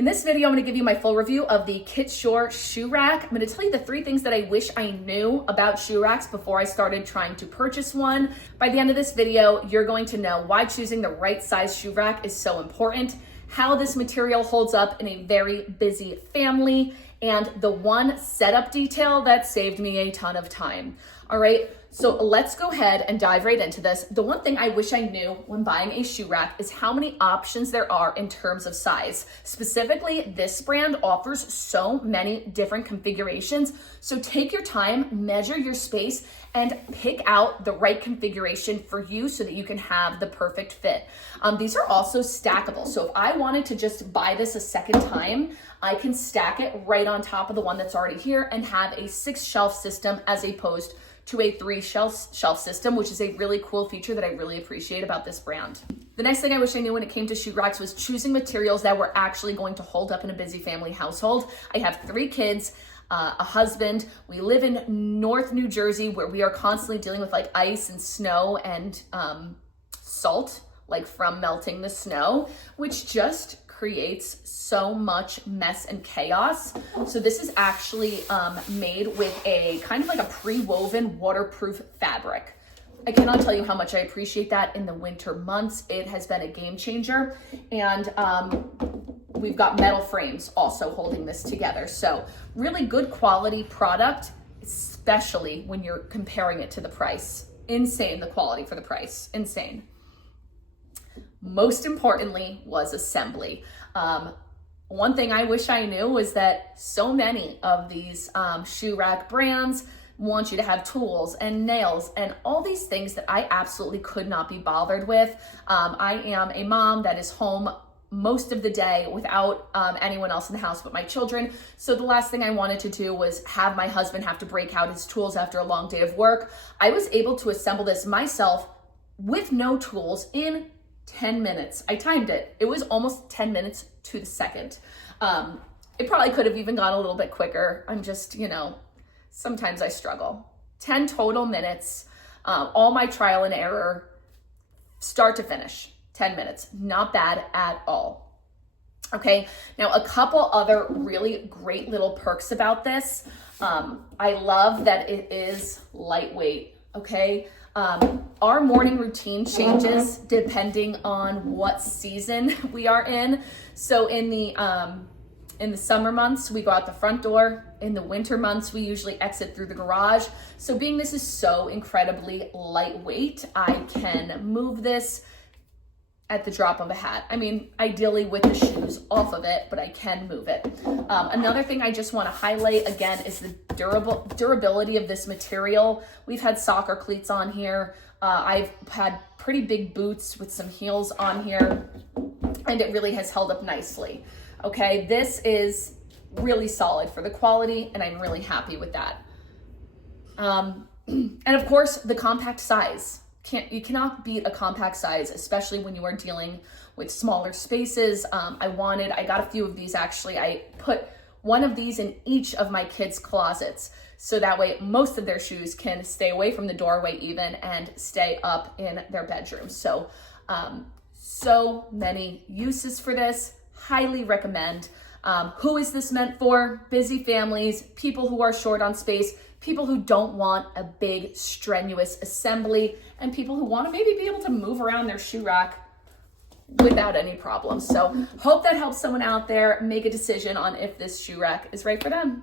In this video, I'm gonna give you my full review of the Kitsure Shoe Rack. I'm gonna tell you the 3 things that I wish I knew about shoe racks before I started trying to purchase one. By the end of this video, you're going to know why choosing the right size shoe rack is so important, how this material holds up in a very busy family, and the one setup detail that saved me a ton of time. All right, so let's go ahead and dive right into this. The one thing I wish I knew when buying a shoe rack is how many options there are in terms of size. Specifically, this brand offers so many different configurations. So take your time, measure your space, and pick out the right configuration for you so that you can have the perfect fit. These are also stackable. So if I wanted to just buy this a second time, I can stack it right on top of the one that's already here and have a 6-shelf system as opposed to a 3-shelf system, which is a really cool feature that I really appreciate about this brand. The next thing I wish I knew when it came to shoe racks was choosing materials that were actually going to hold up in a busy family household. I have 3 kids, a husband. We live in North New Jersey where we are constantly dealing with like ice and snow and salt, like from melting the snow, which just creates so much mess and chaos. So this is actually made with a kind of like a pre-woven waterproof fabric. I cannot tell you how much I appreciate that in the winter months. It has been a game changer. And we've got metal frames also holding this together. So really good quality product, especially when you're comparing it to the price. Insane, the quality for the price, insane. Most importantly was assembly. One thing I wish I knew was that so many of these shoe rack brands want you to have tools and nails and all these things that I absolutely could not be bothered with. I am a mom that is home most of the day without anyone else in the house but my children. So the last thing I wanted to do was have my husband have to break out his tools after a long day of work. I was able to assemble this myself with no tools in 10 minutes. I timed it. It was almost 10 minutes to the second. It probably could have even gone a little bit quicker. I'm just, sometimes I struggle. 10 total minutes, all my trial and error, start to finish, 10 minutes. Not bad at all. Okay, now a couple other really great little perks about this. I love that it is lightweight, okay? Our morning routine changes depending on what season we are in. So in the summer months, we go out the front door. In the winter months, we usually exit through the garage. So being this is so incredibly lightweight, I can move this at the drop of a hat. I mean, ideally with the shoes off of it, but I can move it. Another thing I just want to highlight again is the durability of this material. We've had soccer cleats on here. I've had pretty big boots with some heels on here, and it really has held up nicely. Okay, this is really solid for the quality, and I'm really happy with that. And of course, the compact size. You cannot beat a compact size, especially when you are dealing with smaller spaces. I got a few of these actually. I put one of these in each of my kids' closets. So that way most of their shoes can stay away from the doorway even and stay up in their bedrooms. So, so many uses for this. Highly recommend. Who is this meant for? Busy families, people who are short on space, people who don't want a big strenuous assembly, and people who want to maybe be able to move around their shoe rack without any problems. So hope that helps someone out there make a decision on if this shoe rack is right for them.